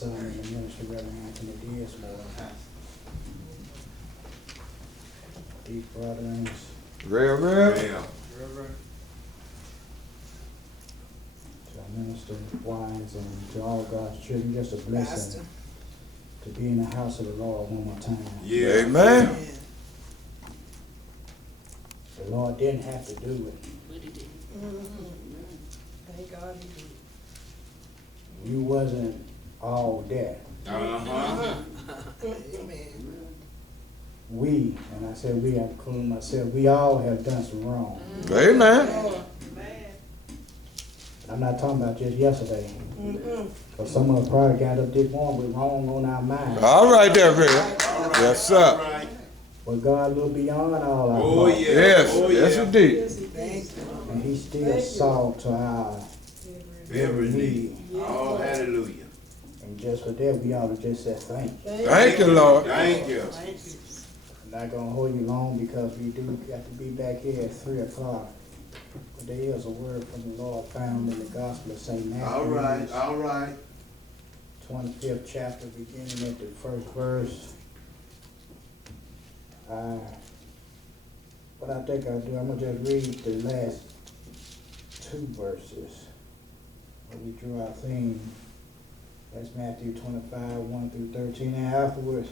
son in the ministry, Reverend Anthony Dinsmore. These brethren, Real. to our minister wives and to all God's children, just a blessing to be in the house of the Lord one more time. Yeah. Amen. The Lord didn't have to do it. But he did. Thank God he did. You wasn't all that. Amen. We, and I said we, I include myself, we all have done some wrong. Amen. I'm not talking about just yesterday. Because some of us probably got up this morning with wrong on our mind. All right there, Real. Yes, sir. But God looked beyond all our Oh, faults. yes. Yes, he did. And he still saw to our every need. Oh, hallelujah. And just for that, we ought to just say thank you. Thank you, Lord. Thank you. I'm not going to hold you long because we do got to be back here at 3 o'clock. But there is a word from the Lord found in the Gospel of St. Matthew. All right. 25th chapter, beginning at the first verse. What I think I'll do, I'm going to just read the last 2 verses. Where we drew our theme. That's Matthew 25, 1 through 13. And afterwards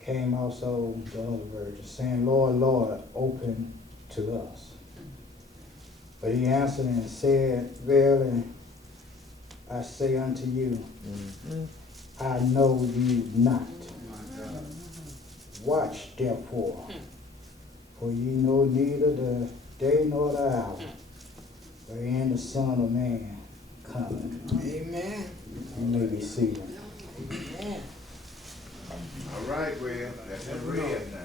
came also the other verses, saying, Lord, Lord, open to us. But he answered and said, Verily, I say unto you, I know you not. Watch therefore, for ye know neither the day nor the hour wherein the Son of Man cometh. Amen. You may be seated. Amen. All right, Will. That's in red now.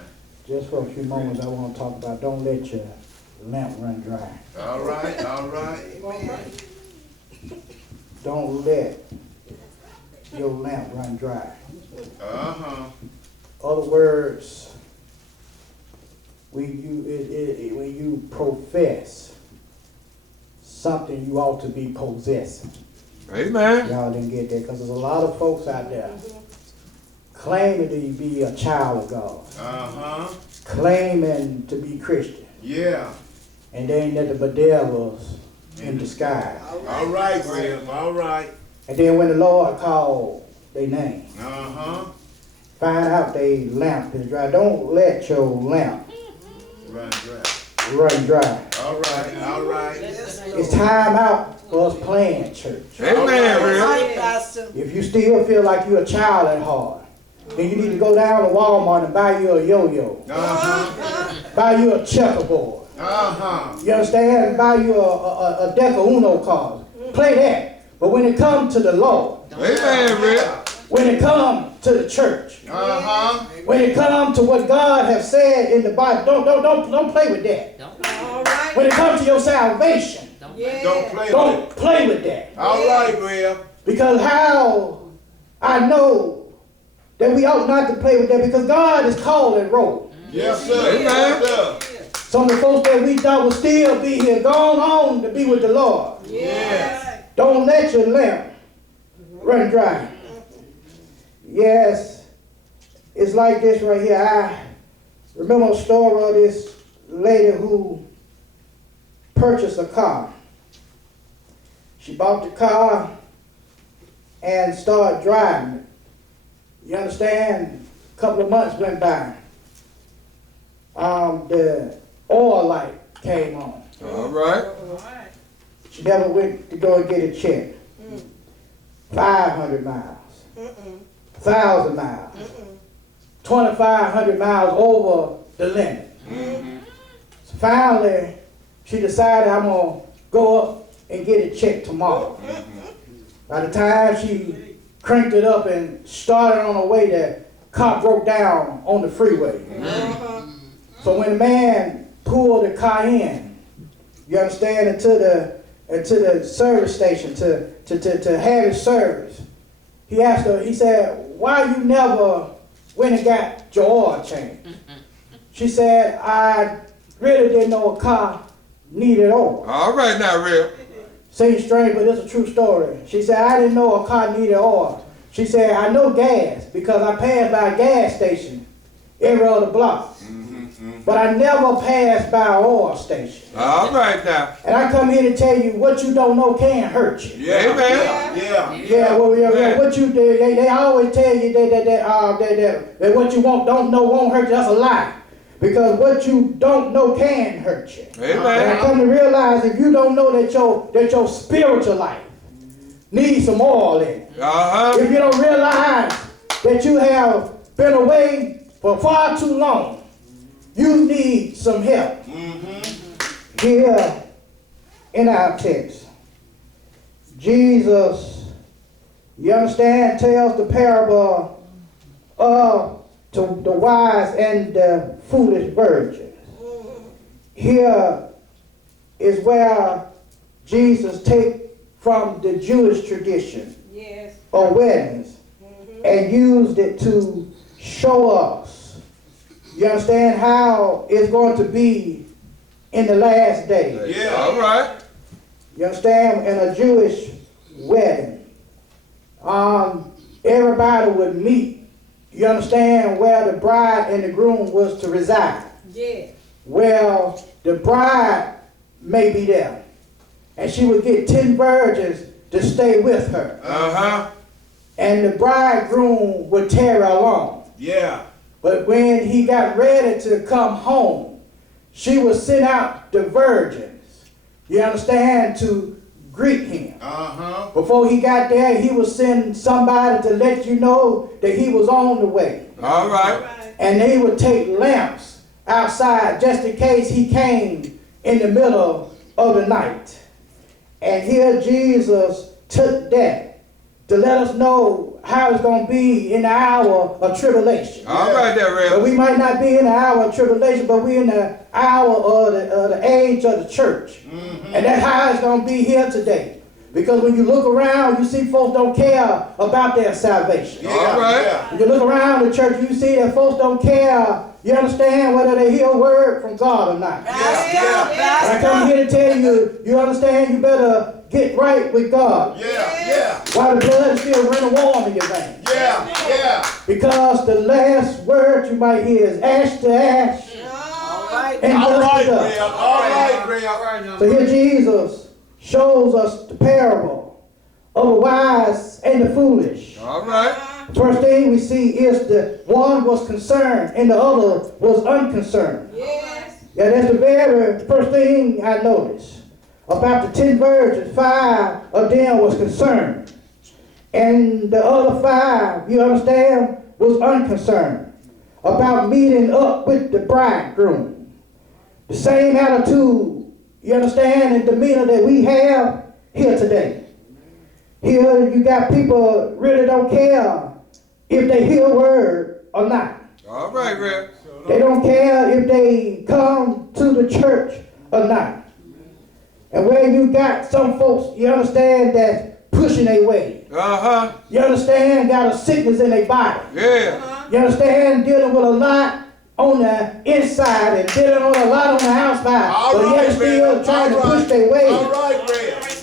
Just for a few moments, I want to talk about don't let your lamp run dry. All right. Amen. Don't let your lamp run dry. Other words, when you profess something, you ought to be possessing. Amen. Y'all didn't get that because there's a lot of folks out there claiming to be a child of God, claiming to be Christian, Yeah. and they ain't nothing but devils in disguise. All right, Will. All right. And then when the Lord called their name, find out they lamp is dry. Don't let your lamp Run dry. run dry. All right. It's time out for us playing church. Amen, Real. Right, Pastor. If you still feel like you're a child at heart, then you need to go down to Walmart and buy you a yo-yo. Buy you a checkerboard. You understand? Buy you a deck of Uno cards. Play that. But when it comes to the Lord, Amen, Real. when it comes to the church, when it comes to what God has said in the Bible, don't play with that. All right. When it comes to your salvation, Yeah. don't play with that. All right, Will. Because how I know that we ought not to play with that, because God is calling roll. Yes, sir. Amen. Yes, sir. Some of the folks that we thought would still be here, gone on to be with the Lord. Yes. Don't let your lamp run dry. Yes, it's like this right here. I remember a story of this lady who purchased a car. She bought the car and started driving it. You understand? A couple of months went by. The oil light came on. All right. She never went to go and get a check. 500 miles. 1,000 miles. 2,500 miles over the limit. So finally, she decided, I'm going to go up and get a check tomorrow. By the time she cranked it up and started on her way, the car broke down on the freeway. So when the man pulled the car in, you understand, into the service station to have his service, he asked her, he said, why you never went and got your oil changed? She said, I really didn't know a car needed oil. All right now, Real. Seems strange, but it's a true story. She said, I didn't know a car needed oil. She said, I know gas because I pass by a gas station every other block. But I never pass by an oil station. All right now. And I come here to tell you what you don't know can hurt you. Yeah, man. Yeah, what you do, they always tell you that what you don't know won't hurt you. That's a lie. Because what you don't know can hurt you. Amen. And I come to realize if you don't know that your spiritual life needs some oil in it. If you don't realize that you have been away for far too long, you need some help. Here in our text, Jesus, you understand, tells the parable of the wise and the foolish virgins. Here is where Jesus takes from the Jewish tradition of weddings and used it to show us, you understand, how it's going to be in the last days. Yeah. All right. You understand? In a Jewish wedding, everybody would meet, you understand, where the bride and the groom was to reside. Yeah. Well, the bride may be there, and she would get 10 virgins to stay with her. And the bridegroom would tarry along. Yeah. But when he got ready to come home, she would send out the virgins, you understand, to greet him. Before he got there, he would send somebody to let you know that he was on the way. All right. And they would take lamps outside just in case he came in the middle of the night. And here Jesus took that to let us know how it's going to be in the hour of tribulation. All right there, But Rev. we might not be in the hour of tribulation, but we're in the hour of the age of the church. And that's how it's going to be here today. Because when you look around, you see folks don't care about their salvation. All right. When you look around the church, you see that folks don't care, you understand, whether they hear a word from God or not. And I come here to tell you, you understand, you better get right with God. While the blood is still running warm in your veins. Because the last word you might hear is ash to ash and dust to dust. So here Jesus shows us the parable of the wise and the foolish. All right. First thing we see is the one was concerned and the other was unconcerned. Yeah, that's the very first thing I noticed. About the 10 virgins, 5 of them was concerned. And the other 5, you understand, was unconcerned about meeting up with the bridegroom. The same attitude, you understand, and demeanor that we have here today. Here you got people really don't care if they hear a word or not. All right, Rev. They don't care if they come to the church or not. And where you got some folks, you understand, that pushing their way. You understand, got a sickness in their body. Yeah. You understand, dealing with a lot on the inside and dealing with a lot on the outside. But yet still trying to push their way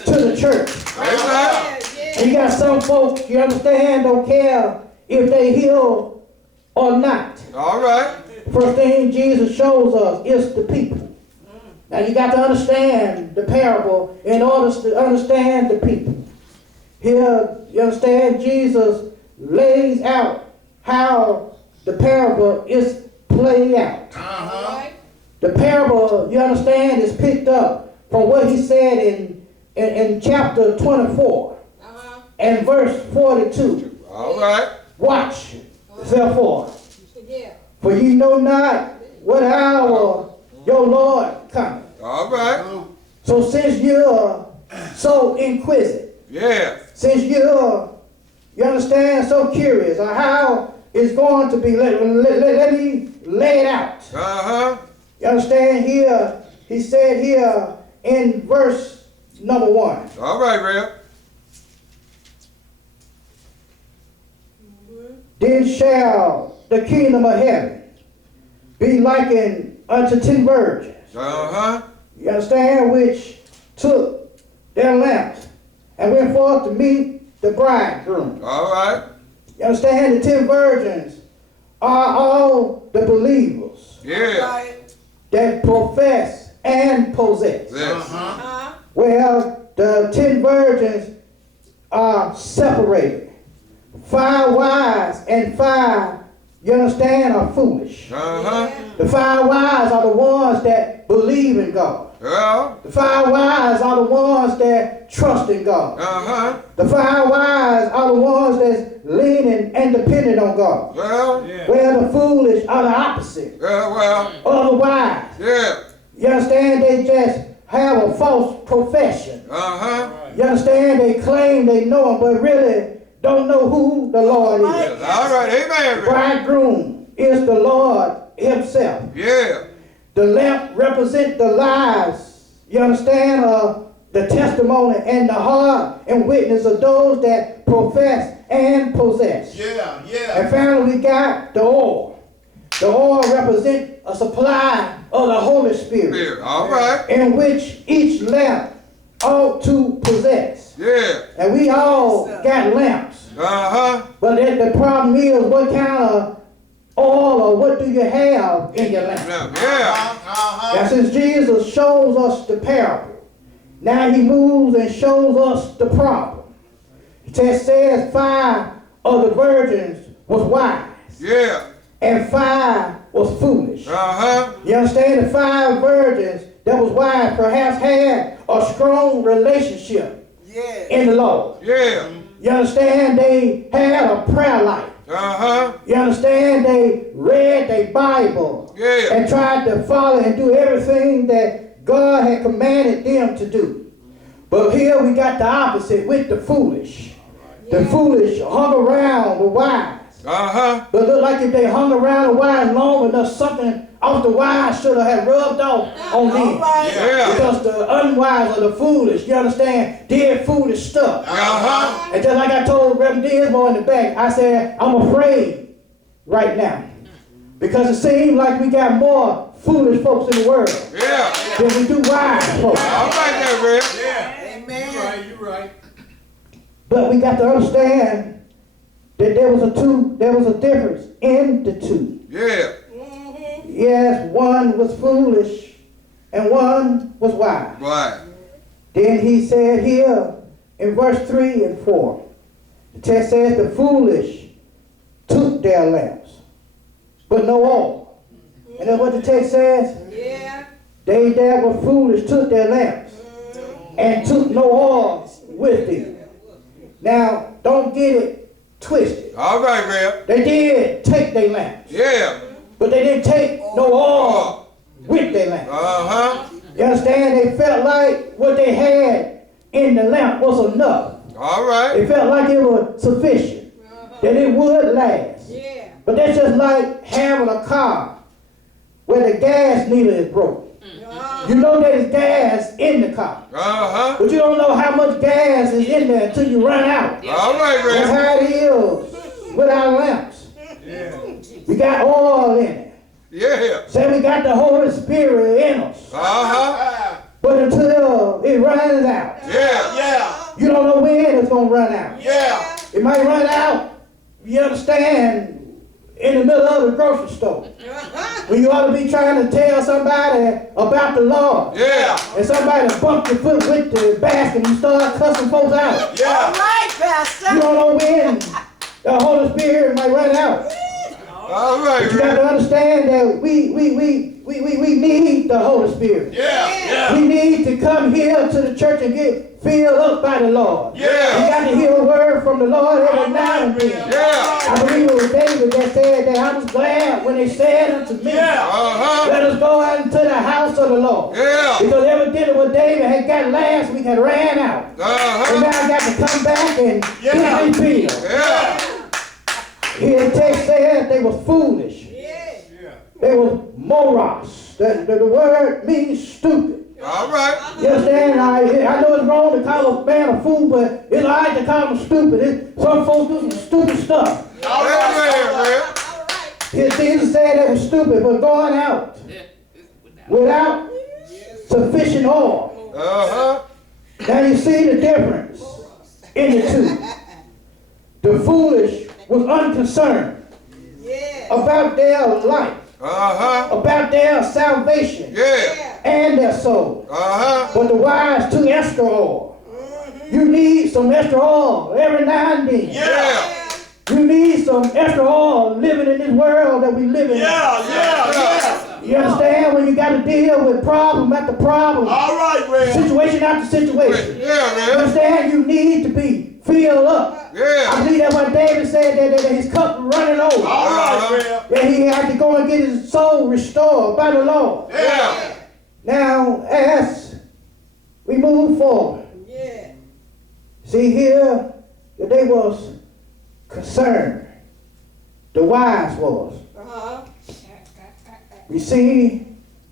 to the church. Amen. And you got some folks, you understand, don't care if they heal or not. All right. First thing Jesus shows us is the people. Now you got to understand the parable in order to understand the people. Here, you understand, Jesus lays out how the parable is played out. The parable, you understand, is picked up from what he said in chapter 24 and verse 42. All right. Watch, therefore, for ye know not what hour your Lord cometh. All right. So since you're so inquisitive, Yeah. since you're, you understand, so curious on how it's going to be, let me lay it out. You understand here, he said here in verse number 1. All right, Rev. Then shall the kingdom of heaven be likened unto 10 virgins. You understand? Which took their lamps and went forth to meet the bridegroom. All right. You understand? The 10 virgins are all the believers Yeah. Right. that profess and possess. Yes. Well, the 10 virgins are separated. 5 wise and 5, you understand, are foolish. Uh-huh. The 5 wise are the ones that believe in God. Well. The 5 wise are the ones that trust in God. Uh-huh. The 5 wise are the ones that's leaning and dependent on God. Well. Well, the foolish are the opposite Well. of the wise. Yeah. You understand? They just have a false profession. Uh-huh. You understand? They claim they know him, but really don't know who the Lord is. Yes. All right. Amen. The Rick. bridegroom is the Lord himself. Yeah. The lamp represents the lives, you understand, the testimony and the heart and witness of those that profess and possess. Yeah, yeah. And finally, we got the oil. The oil represents a supply of the Holy Spirit, Here. All right. in which each lamp ought to possess. Yeah. And we all got lamps. Uh-huh. But the problem is, what kind of oil or what do you have in your lamp? Now, yeah. Now, since Jesus shows us the parable, now he moves and shows us the problem. The text says 5 of the virgins was wise Yeah. and 5 was foolish. Uh-huh. You understand? The 5 virgins that was wise perhaps had a strong relationship Yeah. in the Lord. Yeah. You understand? They had a prayer life. Uh-huh. You understand? They read their Bible Yeah. and tried to follow and do everything that God had commanded them to do. But here we got the opposite with the foolish. The foolish hung around the wise. Uh-huh. But it looked like if they hung around the wise long enough, something off the wise should have rubbed off on them. All right. Yeah. Because the unwise or the foolish, you understand, did foolish stuff. Uh-huh. And just like I told Reverend Dinsmore in the back, I said, I'm afraid right now. Because it seems like we got more foolish folks in the world Yeah. than we do wise folks. All right there, Rick. Amen. You're right. But we got to understand that there was a difference in the two. Yeah. Yes, one was foolish and one was wise. Right. Then he said here in verse 3 and 4, the text says the foolish took their lamps, but no oil. And that's what the text says. Yeah. They that were foolish took their lamps and took no oil with them. Now, don't get it twisted. All right, Rick. They did take their lamps, Yeah. but they didn't take no oil with their lamps. Uh-huh. You understand? They felt like what they had in the lamp was enough. All right. They felt like it was sufficient, that it would last. Yeah. But that's just like having a car where the gas needle is broke. You know there's gas in the car, Uh-huh. but you don't know how much gas is in there until you run out. All right, That's Rick. how it is with our lamps. We got oil in it. Yeah. Say we got the Holy Spirit in us. Uh-huh. But until it runs out, Yeah. you don't know when it's going to run out. Yeah. It might run out, you understand, in the middle of the grocery store. When you ought to be trying to tell somebody about the Lord. Yeah. And somebody bump your foot with the basket and you start cussing folks out. All Yeah. right, You Pastor. don't know when the Holy Spirit might run out. All right, But you got to Rick. understand that we need the Holy Spirit. Yeah. We need to come here to the church and get filled up by the Lord. Yeah. We got to hear a word from the Lord every now and then. Yeah. I believe it was David that said that I was glad when they said unto me, Uh-huh. let us go out into the house of the Lord. Yeah. Because evidently what David had got last week had ran out. And Uh-huh. now I got to come back and get refilled. Yeah. Here the text says they were foolish. They were moros. The word means stupid. All right. You understand? I know it's wrong to call a man a fool, but it's all right to call him stupid. Some folks do some stupid stuff. Amen, Rick. Here Jesus said they were stupid for going out without sufficient oil. Uh-huh. Now you see the difference in the two. The foolish was unconcerned Yeah. about their life, Uh-huh. about their salvation, Yeah. and their soul. Uh-huh. But the wise took extra oil. You need some extra oil every now and then. Yeah. You need some extra oil living in this world that we live in. You understand? When you got to deal with problem after problem, All right, Rev. situation after situation. Yeah, You man. understand? You need to be filled up. I Yeah. believe that's what David said, that his cup was running over. All right, Rev. That he had to go and get his soul restored by the Lord. Yeah. Now, as we move forward, Yeah. see here that they was concerned. The wise was. Uh-huh. We see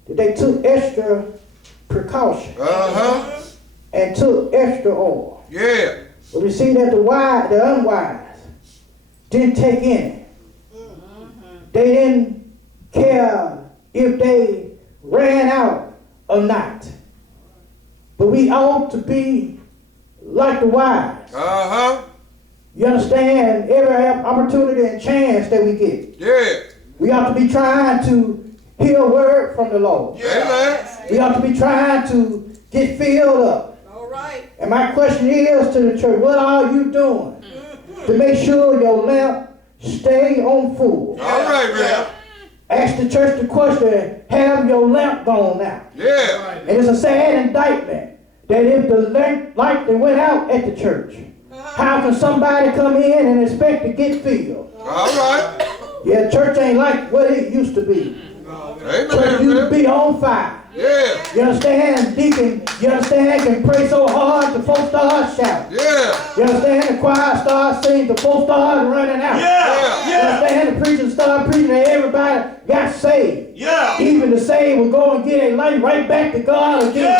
that they took extra precaution Uh-huh. and took extra oil. Yeah. But we see that the unwise didn't take any. They didn't care if they ran out or not. But we ought to be like the wise. Uh-huh. You understand? Every opportunity and chance that we get, Yeah. we ought to be trying to hear a word from the Lord. Amen. We ought to be trying to get filled up. All right. And my question is to the church, what are you doing to make sure your lamp stay on full? All right, Rev. Ask the church the question, have your lamp gone out? Yeah. And it's a sad indictment that if the light that went out at the church, how can somebody come in and expect to get filled? All right. Yeah, church ain't like what it used to be. Church Amen, used to Rev. be on fire. Yeah. You understand, deacon, you understand, can pray so hard the folks start shouting. Yeah. You understand, the choir starts singing, the folks start running out. You understand, the preacher start preaching and everybody got saved. Yeah. Even the saved will go and get a life right back to God again.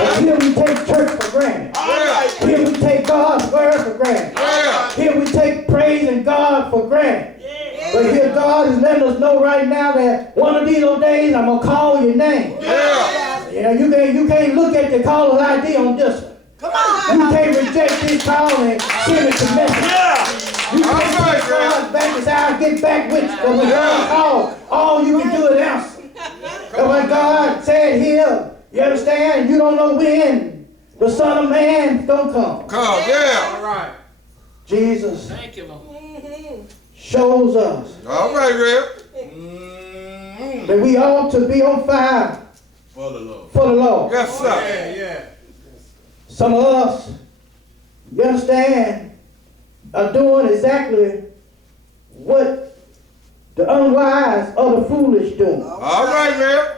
But here we take church for granted. All right. Here we take God's word for granted. Yeah. Here we take praising God for granted. But here God is letting us know right now that one of these days I'm going to call your name. Yeah. You know, you can't look at the caller's ID on this one. Come on. You can't reject this call and send it to message. You All can't right, take God's back and say, I'll get back with you. Because when God calls, all you can do is answer. And what God said here, you understand, you don't know when the Son of Man is going to come. Come. Yeah. All right. Jesus Thank you, Lord. shows us All right, Rev. that we ought to be on fire For the Lord. for the Lord. Yes, sir. Yeah. Some of us, you understand, are doing exactly what the unwise or the foolish do. All right, Rev.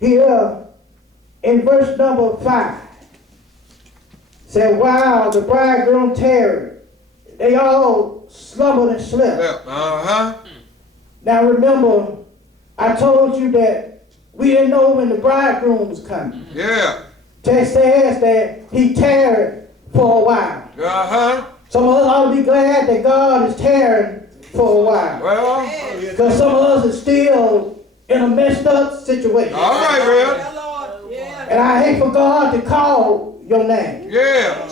Here in verse number 5, said, while the bridegroom tarried, they all slumbered and slept. Yeah. Uh-huh. Now remember, I told you that we didn't know when the bridegroom was coming. Yeah. Text says that he tarried for a while. Uh-huh. Some of us ought to be glad that God is tarrying for a while. Well, Because some of us are still in a messed up situation. all right, Rev. Yeah, Lord. Yeah. And I hate for God to call your name. Yeah.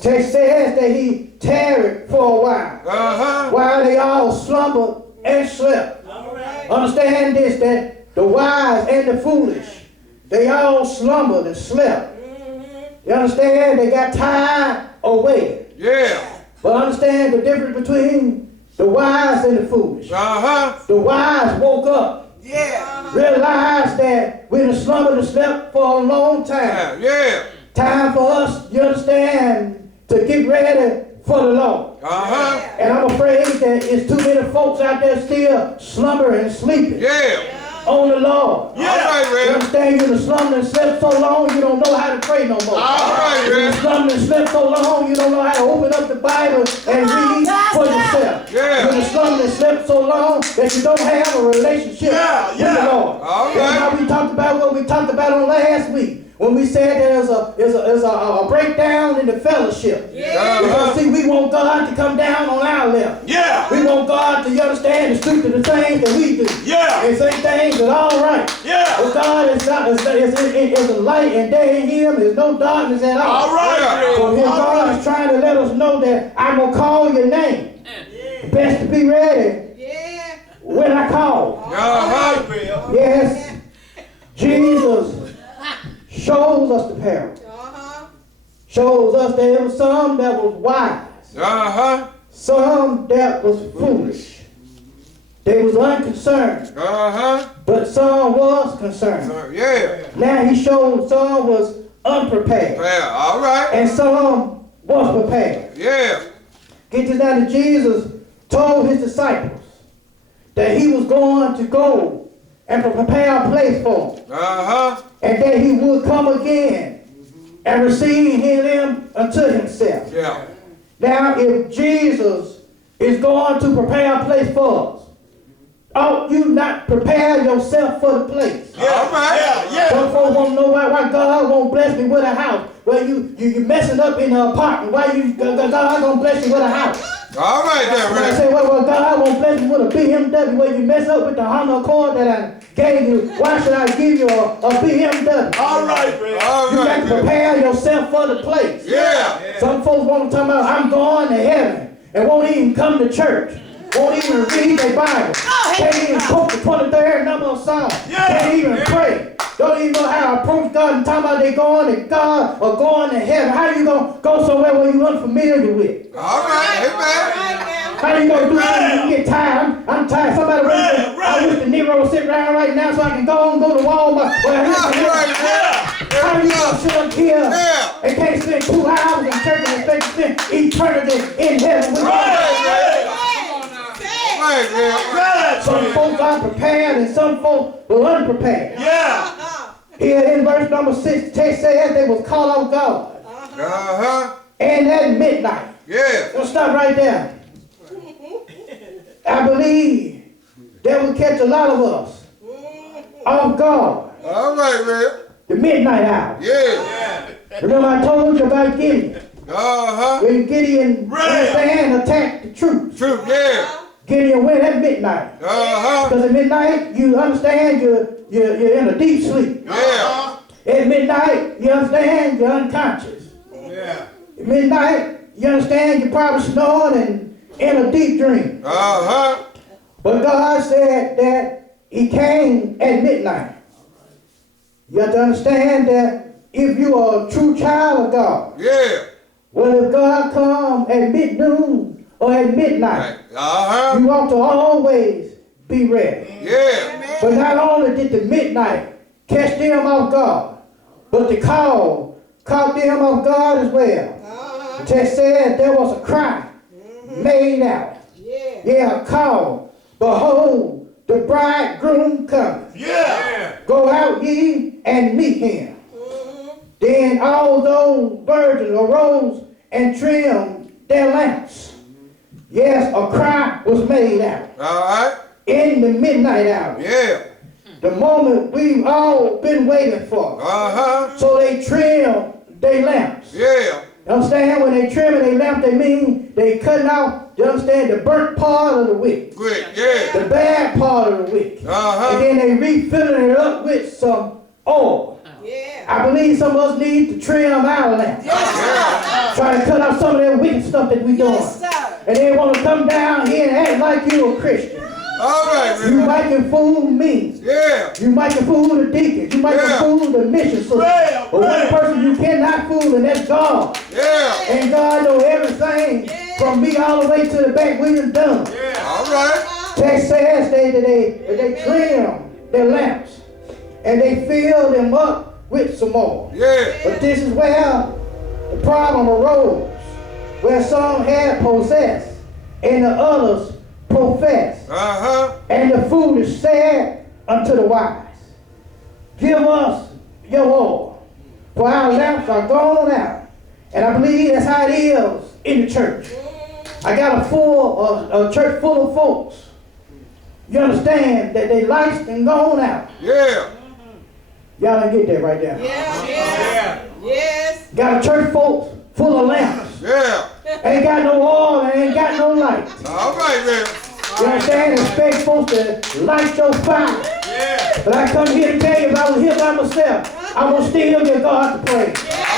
Text says that he tarried for a while. Uh-huh. While they all slumbered and slept. All right. Understand this, that the wise and the foolish, they all slumbered and slept. You understand? They got tired or waited. Yeah. But understand the difference between the wise and the foolish. Uh-huh. The wise woke up, Yeah. realized that we done slumbered and slept for a long time. Yeah. Time for us, you understand, to get ready for the Lord. Uh-huh. And I'm afraid that it's too many folks out there still slumbering and sleeping Yeah. on the Lord. All right, You Rev. understand, you done slumbered and slept so long you don't know how to pray no more. All right, You done Rev. slumbered and slept so long you don't know how to open up the Bible and read for yourself. Yeah. You done slumbered and slept so long that you don't have a relationship with the Lord. All That's how right. we talked about what we talked about on last week. When we said there's a breakdown in the fellowship. Because Uh-huh. see, we want God to come down on our level. Yeah. We want God to understand the truth of the things that we do. Yeah. And say things that all right. Yeah. But God is not is a light, and there in Him is no darkness at all. All right, Yeah. So Rev. here All God right. is trying to let us know that I'm gonna call your name. be ready Yeah. when I call. Uh-huh. Real. Yes, Jesus shows us the parable. Uh-huh. Shows us there was some that was wise, Uh-huh. some that was foolish. They was unconcerned, Uh-huh. but some was concerned. Yeah. Now he showed some was unprepared, Well, all right. and some was prepared. Yeah. Get this down, that Jesus told his disciples that he was going to go and prepare a place for them, Uh-huh. and that he would come again and receive them unto himself. Yeah. Now, if Jesus is going to prepare a place for us, ought you not prepare yourself for the place? All right. Yeah. Some folks want to know why God won't bless me with a house. Well, you messing up in the apartment. Why God gonna bless you with a house? All right there, I Real. say, well, God won't bless me with a BMW. Well, you mess up with the Honda Accord that I gave you. Why should I give you a BMW? All right, Real. All You got right to there. prepare yourself for the place. Yeah. Some folks want to talk about, I'm going to heaven, and won't even come to church. Won't even read their Bible. Can't even quote the 23rd number of Psalm. Can't even pray. Don't even know how to approach God and talk about they going to God or going to heaven. How you going to go somewhere where you unfamiliar with? All right. Amen. Right now. How you going to do that when you get tired? I'm tired. Somebody I wish the Negro sit around right now so I can go to Walmart. Well, All right, how you going to sit up here Yeah. and can't spend 2 hours in church and expect to spend eternity in heaven with God? Right, Real. Some folks are prepared and some folks were unprepared. Yeah. Here in verse number 6, text says they was caught off guard. Uh-huh. And at midnight. Yeah. Let's stop right there. I believe that will catch a lot of us off guard. All right, Real. The midnight hour. Yeah. Remember I told you about Gideon. Uh-huh. When Gideon attacked the troops. True, yeah. Gideon went at midnight. Uh-huh. Because at midnight, you understand you're in a deep sleep. Yeah. At midnight, you understand you're unconscious. Yeah. At midnight, you understand you're probably snoring and in a deep dream. Uh-huh. But God said that he came at midnight. You have to understand that if you are a true child of God, Yeah. well, if God come at mid-noon or at midnight, Uh-huh. you ought to always be ready. Yeah. But not only did the midnight catch them off guard, but the call caught them off guard as well. The text said there was a cry made out. Yeah, a call. Behold, the bridegroom cometh. Yeah. Go out ye and meet him. Then all those virgins arose and trimmed their lamps. Yes, a cry was made out All right. in the midnight hour. Yeah. The moment we've all been waiting for. Uh-huh. So they trimmed their lamps. Yeah. You understand? When they trim their lamp, they mean they cutting out, you understand, the burnt part of the wick. Quick, yeah. The bad part of the wick. Uh-huh. And then they refilling it up with some oil. I believe some of us need to trim our lamp. Try to cut out some of that wicked stuff that we doing. And they want to come down here and act like you a Christian. All right, You Real. might can fool me. Yeah. You might can fool the deacons. You might can fool the mission sister. But one person you cannot fool, and that's God. Yeah. And God knows everything from me all the way to the back when you're done. All right. Text says they trim their lamps and they fill them up with some more. Yeah. But this is where the problem arose, where some had possessed and the others professed. Uh-huh. And the foolish said unto the wise, give us your oil, for our lamps are gone out. And I believe that's how it is in the church. I got a church full of folks. You understand that they lights and gone out. Yeah. Y'all didn't get that right there. Yes. Got a church folks full of lamps. Yeah. Ain't got no oil and ain't got no light. All right, Real. You understand? Expect folks to light your fire. Yeah. But I come here to tell you, if I was here by myself, I will still give God the praise. Yeah.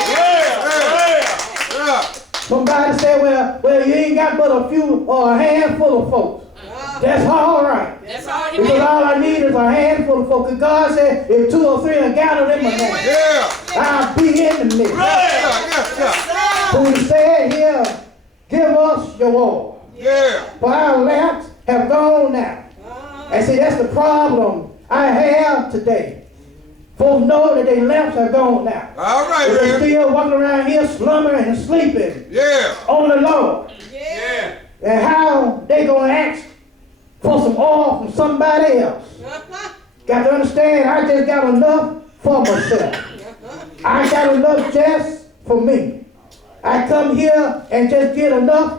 Somebody said, well, you ain't got but a few or a handful of folks. That's all right. That's all you Because need. all I need is a handful of folks. 'Cause God said, if 2 or 3 are gathered in my name, Yeah. I'll be in the midst. Yes, sir. Who said here, give us your oil. Yeah. For our lamps have gone now. And see, that's the problem I have today. Folks know that their lamps are gone now. All right, But they're Reverend. still walking around here slumbering and sleeping Yeah. on the Lord. Yeah. And how they gonna ask for some oil from somebody else? Got to understand, I just got enough for myself. I got enough just for me. I come here and just get enough,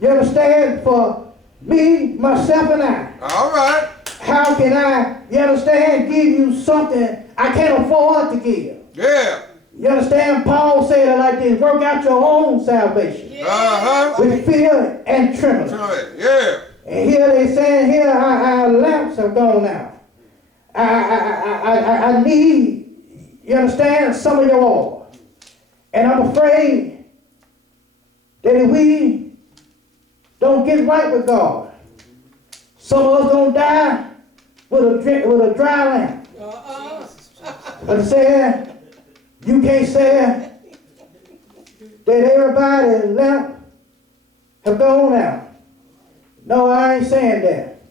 you understand, for me, myself, and I. All right. How can I, you understand, give you something I can't afford to give? Yeah. You understand? Paul said it like this, work out your own salvation Uh-huh. with fear and trembling. Yeah. And here they saying here, our lamps have gone out. I need, you understand, some of your oil. And I'm afraid that if we don't get right with God, some of us gonna die with a dry lamp. But saying, you can't say that everybody's lamp have gone out. No, I ain't saying that.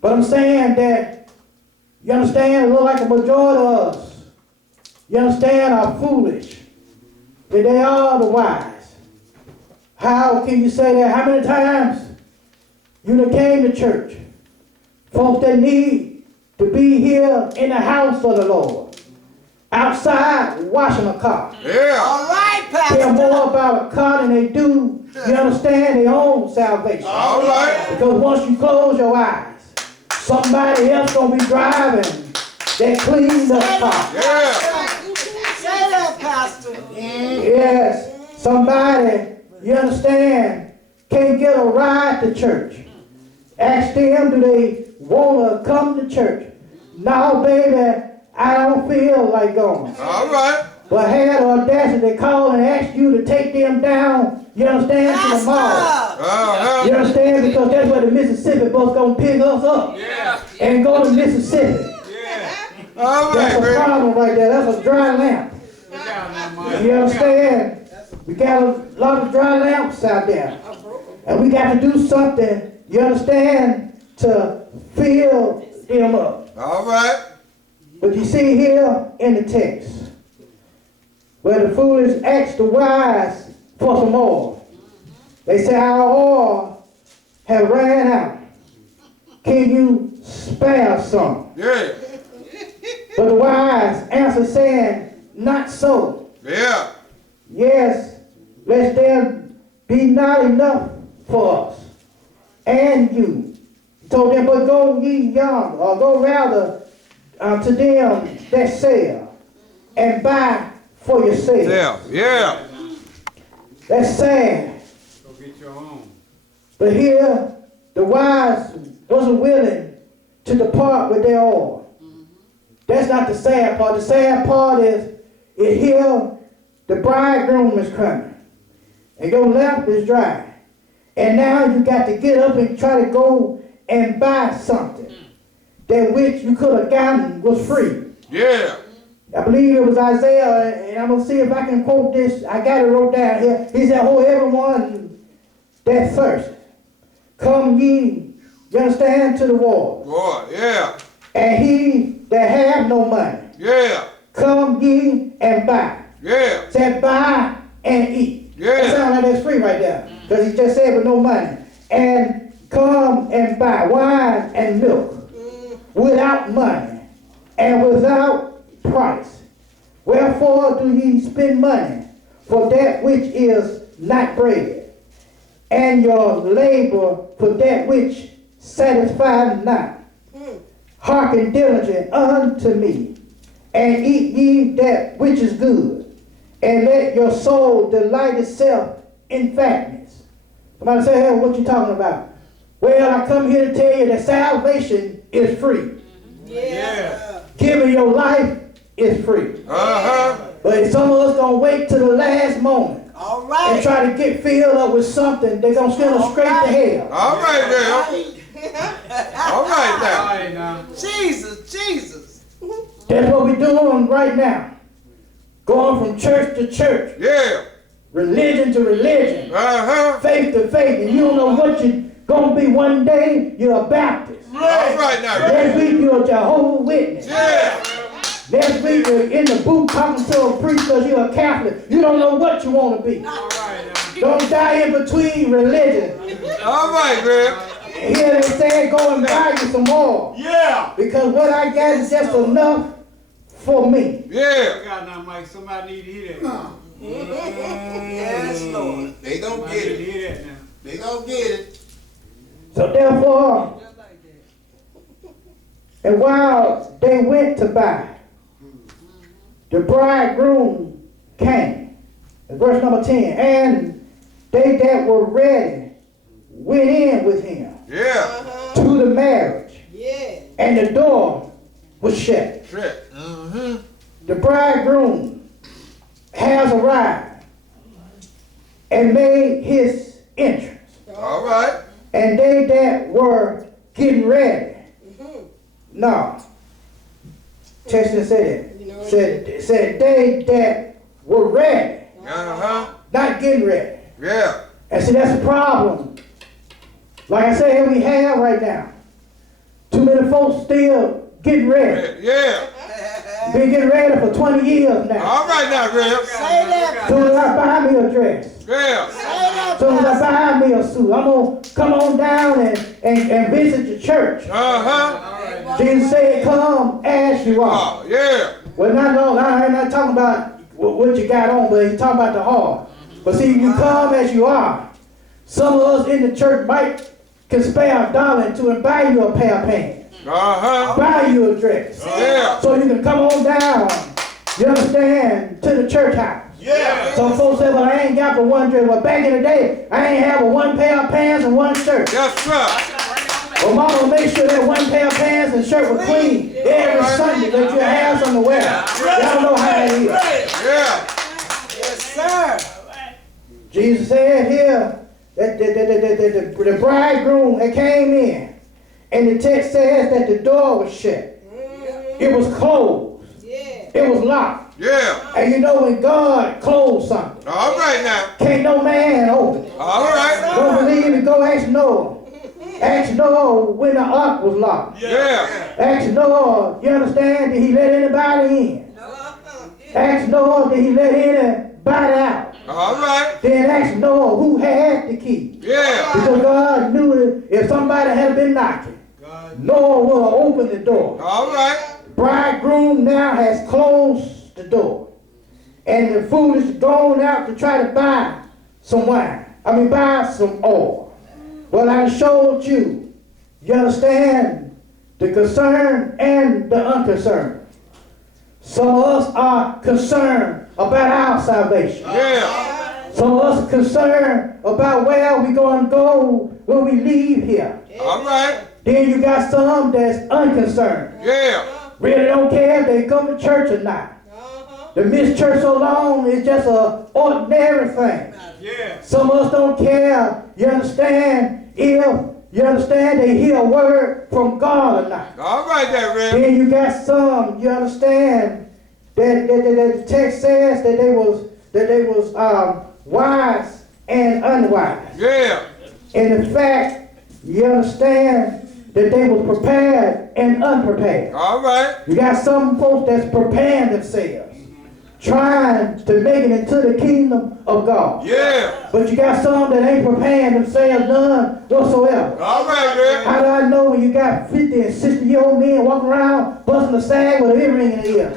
But I'm saying that, you understand, it look like the majority of us, you understand, are foolish. That they are the wise. How can you say that? How many times you done came to church? Folks that need to be here in the house of the Lord. Outside washing a car. Yeah. All right, Care Pastor. more about a car than they do, you understand, their own salvation. All right. Because once you close your eyes, somebody else gonna be driving that cleaned up car. Yeah. Say that, Pastor. Yes, somebody, you understand, can't get a ride to church. Ask them, do they want to come to church? No, baby, I don't feel like going. All right. But had the audacity to call and ask you to take them down, you understand, to the mall. Uh-huh. You understand? Because that's where the Mississippi bus gonna pick us up Yeah. and go to Mississippi. Yeah. All That's right, a Reverend. problem right there. That's a dry lamp. Get down there, Mike. You understand? We got a lot of dry lamps out there. And we got to do something, you understand, to fill them up. All right. But you see here in the text, where the foolish ask the wise for some oil. They say, our oil have ran out. Can you spare some? Yeah. But the wise answer saying, not so. Yeah. Yes, lest there be not enough for us and you. He told them, but go ye yonder, or go rather to them that sell, and buy for yourselves. Yeah. Yeah. That's sad. Go get your own. But here, the wise wasn't willing to depart with their oil. That's not the sad part. The sad part is here the bridegroom is coming, and your lamp is dry. And now you got to get up and try to go and buy something that which you could have gotten was free. Yeah. I believe it was Isaiah, and I'm going to see if I can quote this. I got it wrote down here. He said, oh, everyone that thirst, come ye, you understand, to the water. Boy. Yeah. And he that have no money, Yeah. come ye and buy. Yeah. Said buy and eat. Yeah. That sounds like that's free right there. Because he just said with no money. And come and buy wine and milk without money and without price. Wherefore do ye spend money for that which is not bread, and your labor for that which satisfies not? Hearken diligent unto me, and eat ye that which is good, and let your soul delight itself in fatness. Somebody say, hey, what you talking about? Well, I come here to tell you that salvation is free. Yeah. Giving your life is free. Uh-huh. But some of us gonna wait till the last moment All and right. try to get filled up with something they're gonna send us straight to hell. All right, Reverend. All right now. All right now. Jesus. That's what we're doing right now. Going from church to church, Yeah. religion to religion, Uh-huh. faith to faith, and you don't know what you're going to be one day. You're a Baptist. All right now. Next week you're a Jehovah's Witness. Yeah. Next week you're in the booth talking to a priest because you're a Catholic. You don't know what you want to be. All right now. Don't die in between religions. All right, man. Here they say go and buy you some more. Yeah. Because what I got is just enough for me. Yeah. I got now, Mike. Somebody need to hear that. Yes, Lord. They don't Somebody get need to it. hear that now. They don't get it. So therefore, and while they went to buy, the bridegroom came. Verse number 10. And they that were ready went in with him Yeah. to the marriage, Yeah. and the door was shut. Shit. The bridegroom has arrived and made his entrance. All right. And they that were getting ready. No. Text didn't say that. Said they that were ready, Uh-huh. not getting ready. Yeah. And see, that's the problem. Like I said, here we have right now. Too many folks still getting ready. Yeah. Been getting ready for 20 years now. All right now, Rev. Say that. Soon as I buy me a dress, Yeah. Say that. soon as I buy me a suit, I'm going to come on down and visit the church. Uh-huh. Jesus said, come as you are. Oh, yeah. Well, I'm not talking about what you got on, but he's talking about the heart. But see, you come as you are. Some of us in the church can spare $1 to and buy you a pair of pants. Uh-huh. Buy you a dress. Yeah. So you can come on down, you understand, to the church house. Yeah. Some folks say, well, I ain't got but one dress. Well, back in the day, I ain't have but one pair of pants and one shirt. That's right. Well, mama make sure that one pair of pants and shirt was clean every Sunday that you have something to wear. Y'all know how that is. Yeah. Yes, sir. Jesus said here that the bridegroom had came in, and the text says that the door was shut. It was closed. Yeah. It was locked. Yeah. And you know when God closed something, All right now. can't no man open it. All right. Don't believe it, go ask Noah. Ask Noah when the ark was locked. Yeah. Ask Noah, you understand, did he let anybody in? Ask Noah, did he let anybody out? All right. Then ask Noah who had the key. Yeah. Because God knew that if somebody had been knocking, Noah would have opened the door. All right. Bridegroom now has closed the door. And the fool is gone out to try to buy some wine. Buy some oil. Well, I showed you. You understand? The concerned and the unconcerned. Some of us are concerned about our salvation. Yeah. Some of us are concerned about where we're going to go when we leave here. All right. Then you got some that's unconcerned. Yeah. Really don't care if they come to church or not. They miss church so long, it's just an ordinary thing. Yeah. Some of us don't care, you understand, if they hear a word from God or not. All right there, Rev. Then you got some, you understand, that the text says that they was wise and unwise. Yeah. And the fact, you understand, that they was prepared and unprepared. All right. You got some folks that's preparing themselves, trying to make it into the kingdom of God. Yeah. But you got some that ain't preparing themselves none whatsoever. All right, Rev. How do I know when you got 50 and 60-year-old men walking around busting a sag with an earring in the ear?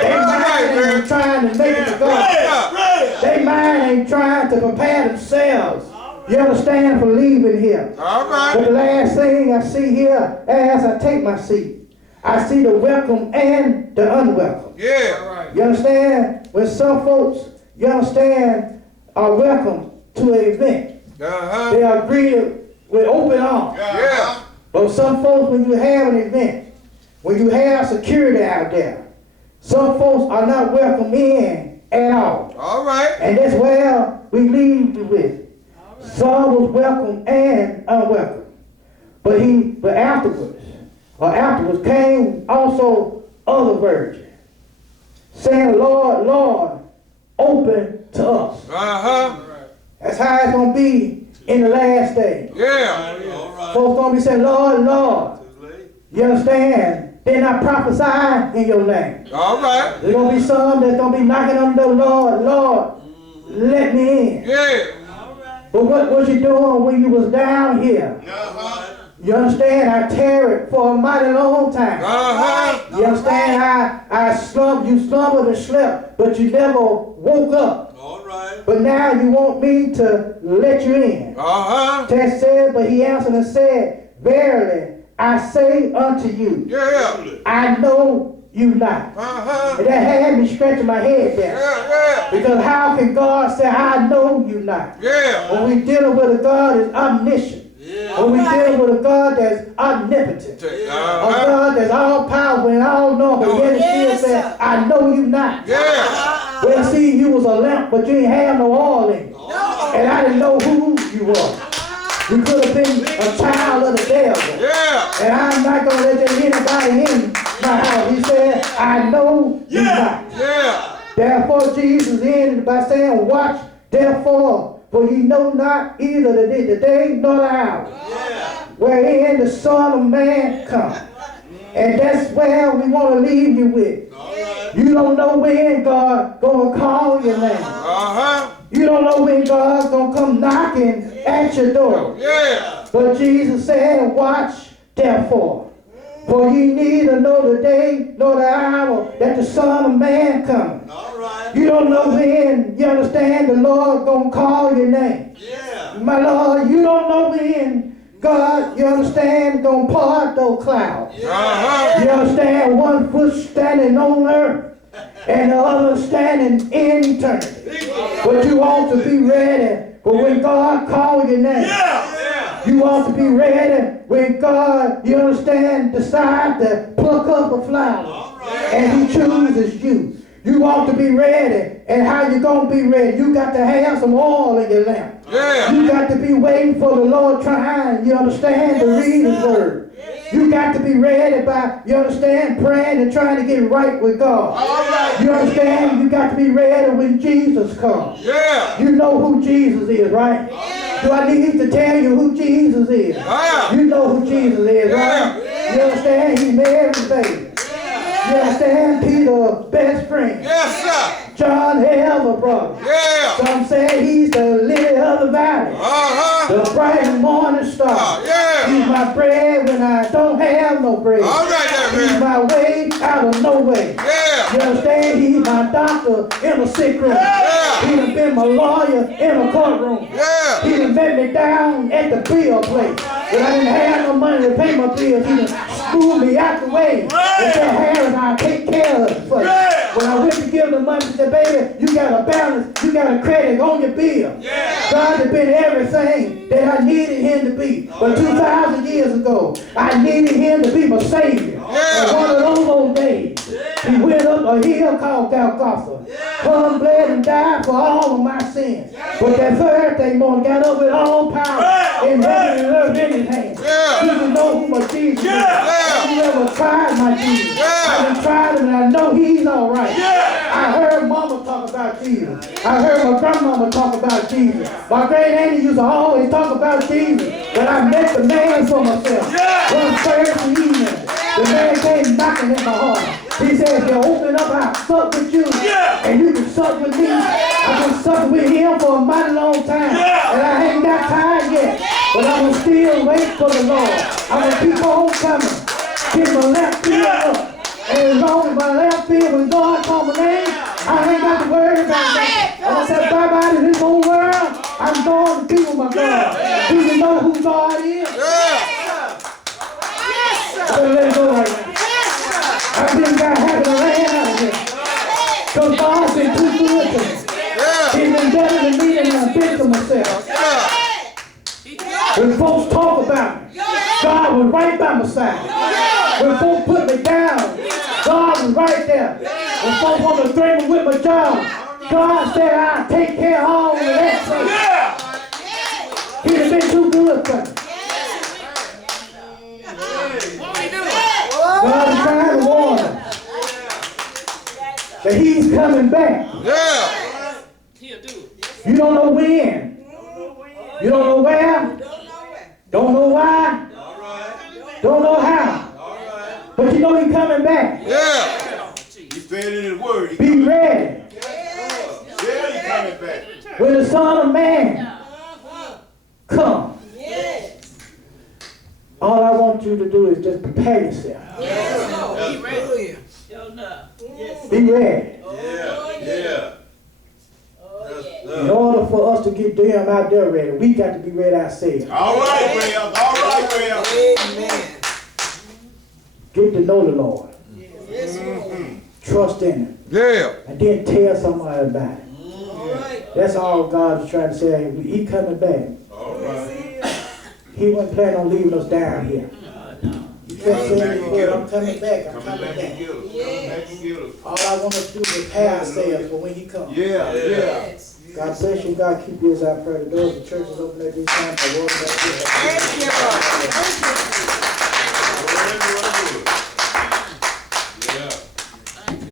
They mind ain't trying to make it to God. They mind ain't trying to prepare themselves. You understand, for leaving here. All right. But the last thing I see here as I take my seat, I see the welcome and the unwelcome. Yeah. You understand? When some folks, you understand, are welcome to an event, Uh-huh. they are greeted with open arms. Yeah. But some folks, when you have an event, when you have security out there, some folks are not welcome in at all. All right. And that's where we leave with. Some was welcome and unwelcome. But afterwards came also other virgins, saying, Lord, Lord, open to us. Uh-huh. That's how it's going to be in the last day. Yeah. Folks going to be saying, Lord, Lord. You understand? They're not prophesying in your name. All right. There's going to be some that's going to be knocking on the door, Lord, Lord, let me in. Yeah. But what was you doing when you was down here? You understand? I tarried for a mighty long time. Uh-huh. You understand? You slumbered and slept, but you never woke up. All right. But now you want me to let you in. Uh-huh. Text said, but he answered and said, verily, I say unto you, Yeah. I know you not. Uh-huh. And that had me scratching my head there. Yeah, Because how can God say, I know you not? yeah. When we dealing with a God that's omniscient. When we dealing with a God that's omnipotent. A Uh-huh. God that's all powerful and all knowing, but yet it still says, I know you not. Yeah. Well, see, you was a lamp, but you ain't have no oil in you. And I didn't know who you were. You could have been a child of the devil. Yeah. And I'm not going to let anybody in my house. He said, I know you not. Yeah. Therefore, Jesus ended by saying, watch, therefore, for ye know not either the day nor the hour, wherein the Son of Man come. And that's where we want to leave you with. You don't know when God gonna call your name. Uh-huh. You don't know when God's gonna come knocking at your door. Yeah. But Jesus said, watch therefore, for ye neither know the day nor the hour that the Son of Man cometh. All right. You don't know when, you understand, the Lord gonna call your name. Yeah. My Lord, you don't know when God, you understand, gonna part those clouds. Uh-huh. You understand, one foot standing on earth and the other standing in eternity. But you ought to be ready for when God calls your name. You ought to be ready when God, you understand, decide to pluck up a flower and he chooses you. You ought to be ready. And how you going to be ready? You got to have some oil in your lamp. Yeah. You got to be waiting for the Lord trying, you understand, to read his word. You got to be ready by, you understand, praying and trying to get right with God. You understand? You got to be ready when Jesus comes. Yeah. You know who Jesus is, right? Do I need to tell you who Jesus is? You know who Jesus is, right? You understand? He's Mary's baby. You understand? Peter's best friend. Yes, sir. John Elder brother. Yeah. Some say he's the lily of the valley. Uh-huh. The bright morning star. Yeah. He's my bread when I don't have no bread. All right there, He's man. my way out of no way. Yeah. You understand? He's my doctor in a sick room. Yeah. He done been my lawyer in a courtroom. Yeah. He done met me down at the bill place. When I didn't have no money to pay my bills, he done smoothed me out the way. And said, Harris, I'll take care of it for you. When I went to give him the money, he said, baby, you got a balance, you got a credit on your bill. God has been everything that I needed him to be. But 2,000 years ago, I needed him to be my Savior. And one of those old days, he went up a hill called Golgotha. Come, bled, and died for all of my sins. But that Thursday morning, got up with all power in heaven and earth in his hand. You know who my Jesus is. Have you ever tried my Jesus? I done tried him and I know he's all right. I heard mama talk about Jesus. I heard my grandmama talk about Jesus. My great auntie used to always talk about Jesus. But I met the man for myself. One Thursday evening, the man came knocking at my heart. He said, if you open up, I'll suck with you. And you can suck with me. I've been sucking with him for a mighty long time. And I ain't got tired yet. But I'm going to still wait for the Lord. I'm going to keep on coming. Get my left filled up. And as long as my left filled, when God called my name, I ain't got to worry about that. I'm going to say bye-bye to this whole world. I'm going to be with my God. Do you know who God is? I better let it go right now. I just got having a land out of here. Because God's been too good to me. He's been better than me and I've been to myself. When folks talk about me, God was right by my side. When folks put me down, God was right there. When folks want to threaten me with my job, God said I'll take care of all of that stuff. He's been too good for me. But he's coming back. Yeah. He'll do it. You don't know when. You don't know where. Don't know why. Don't know how. But you know he's coming back. Yeah. He said in his word. He Be ready. Yeah, he coming back. When the Son of Man come. All I want you to do is just prepare yourself. Be ready. Be ready. Yeah. In order for us to get them out there ready, we got to be ready ourselves. All right, Graham. All right, Graham. Amen. Get to know the Lord. Trust in Him. Yeah. And then tell somebody about it. That's all God is trying to say. He coming back. All right. He wasn't planning on leaving us down here. He kept saying his word, I'm coming back, I'm Coming coming back and back. get us. Coming back and get us. All I want us to do is prepare ourselves for when He comes. Yeah. God bless you, God keep you as I pray. The doors of the church is open at this time. The Lord bless you. Thank you, Lord.